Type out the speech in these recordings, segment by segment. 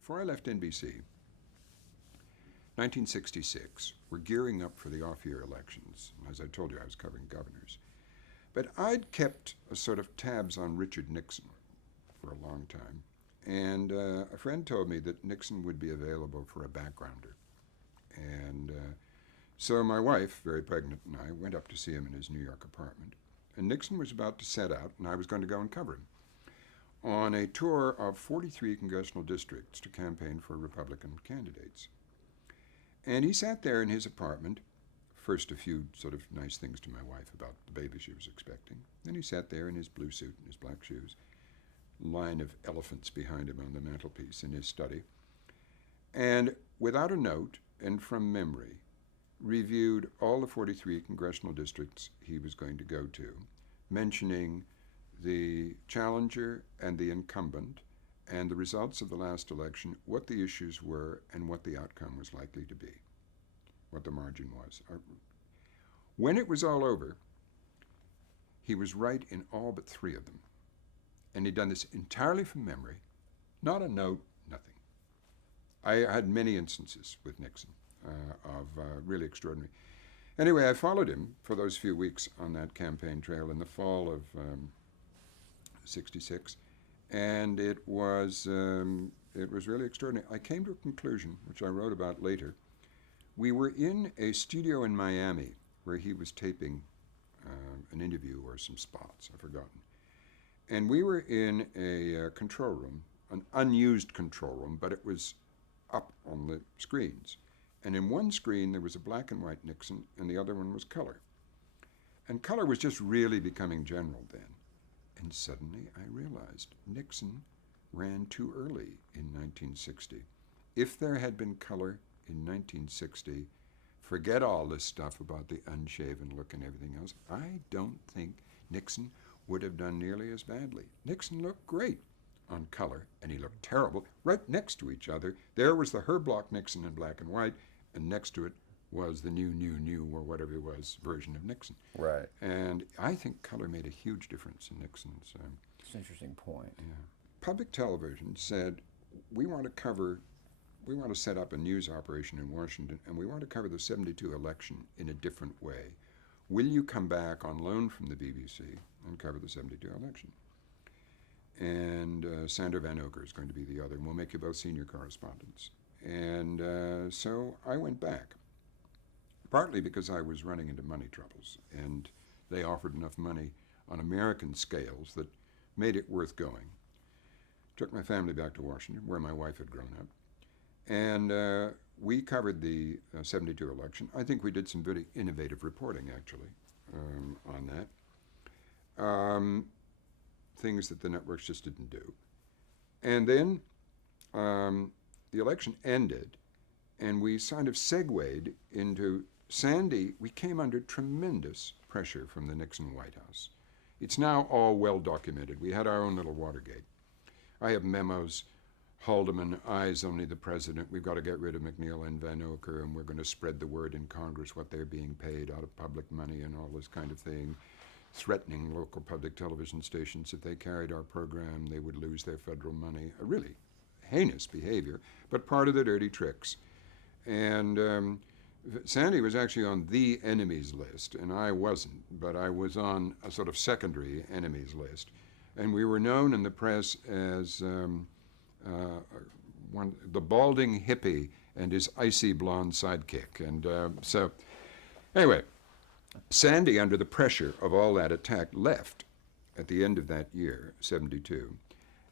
before I left NBC, 1966, we're gearing up for the off-year elections. And as I told you, I was covering governors. But I'd kept a sort of tabs on Richard Nixon for a long time. And a friend told me that Nixon would be available for a backgrounder. And so my wife, very pregnant, and I went up to see him in his New York apartment. And Nixon was about to set out, and I was going to go and cover him on a tour of 43 congressional districts to campaign for Republican candidates. And he sat there in his apartment, first a few sort of nice things to my wife about the baby she was expecting. Then he sat there in his blue suit and his black shoes, line of elephants behind him on the mantelpiece in his study, and without a note and from memory, reviewed all the 43 congressional districts he was going to go to, mentioning the challenger and the incumbent and the results of the last election, what the issues were, and what the outcome was likely to be, what the margin was. When it was all over, he was right in all but 3 of them. And he'd done this entirely from memory, not a note, nothing. I had many instances with Nixon of really extraordinary. Anyway, I followed him for those few weeks on that campaign trail in the fall of '66, and it was really extraordinary. I came to a conclusion, which I wrote about later. We were in a studio in Miami where he was taping an interview or some spots, I've forgotten. And we were in a control room, an unused control room, but it was up on the screens. And in one screen there was a black and white Nixon, and the other one was color. And color was just really becoming general then. And suddenly I realized Nixon ran too early in 1960. If there had been color in 1960, forget all this stuff about the unshaven look and everything else. I don't think Nixon would have done nearly as badly. Nixon looked great on color, and he looked terrible right next to each other. There was the Herb Block Nixon in black and white, and next to it was the new, or whatever it was, version of Nixon. Right. And I think color made a huge difference in Nixon's. It's an interesting point. Yeah. Public television said, we want to set up a news operation in Washington, and we want to cover the '72 election in a different way. Will you come back on loan from the BBC and cover the '72 election? And Sandra Van Oker is going to be the other, and we'll make you both senior correspondents. And so I went back, partly because I was running into money troubles, and they offered enough money on American scales that made it worth going. Took my family back to Washington, where my wife had grown up, and we covered the '72 election. I think we did some very innovative reporting, actually, on that. Things that the networks just didn't do. And then the election ended, and we sort of segued into Sandy. We came under tremendous pressure from the Nixon White House. It's now all well documented. We had our own little Watergate. I have memos, Haldeman, eyes only the president. We've got to get rid of MacNeil and Van Oker, and we're going to spread the word in Congress what they're being paid out of public money and all this kind of thing. Threatening local public television stations if they carried our program, they would lose their federal money. A really heinous behavior, but part of the dirty tricks. And Sandy was actually on the enemies list, and I wasn't, but I was on a sort of secondary enemies list. And we were known in the press as the balding hippie and his icy blonde sidekick. And so, anyway, Sandy, under the pressure of all that attack, left at the end of that year, '72,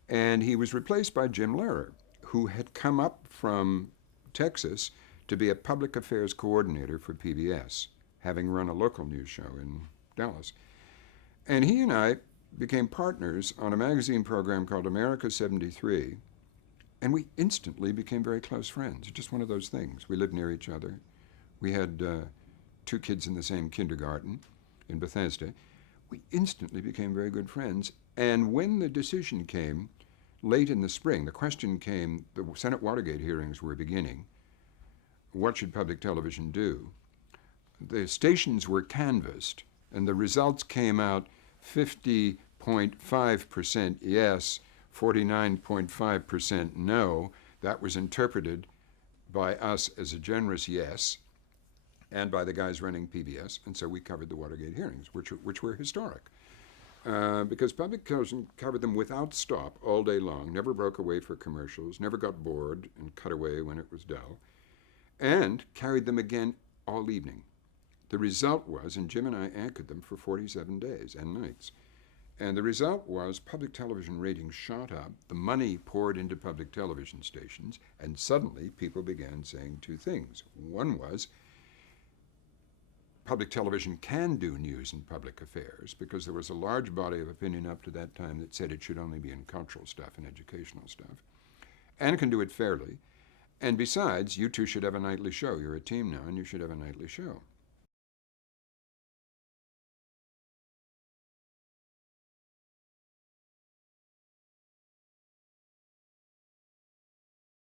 and he was replaced by Jim Lehrer, who had come up from Texas to be a public affairs coordinator for PBS, having run a local news show in Dallas. And he and I became partners on a magazine program called America 73, and we instantly became very close friends. Just one of those things. We lived near each other. We had 2 kids in the same kindergarten in Bethesda. We instantly became very good friends. And when the decision came late in the spring, the question came, the Senate Watergate hearings were beginning. What should public television do? The stations were canvassed, and the results came out 50.5% yes, 49.5% no. That was interpreted by us as a generous yes, and by the guys running PBS, and so we covered the Watergate hearings, which were historic. Because public television covered them without stop all day long, never broke away for commercials, never got bored and cut away when it was dull, and carried them again all evening. The result was, and Jim and I anchored them for 47 days and nights, and the result was public television ratings shot up, the money poured into public television stations, and suddenly people began saying two things. One was, public television can do news and public affairs, because there was a large body of opinion up to that time that said it should only be in cultural stuff and educational stuff, and can do it fairly. And besides, you two should have a nightly show. You're a team now, and you should have a nightly show.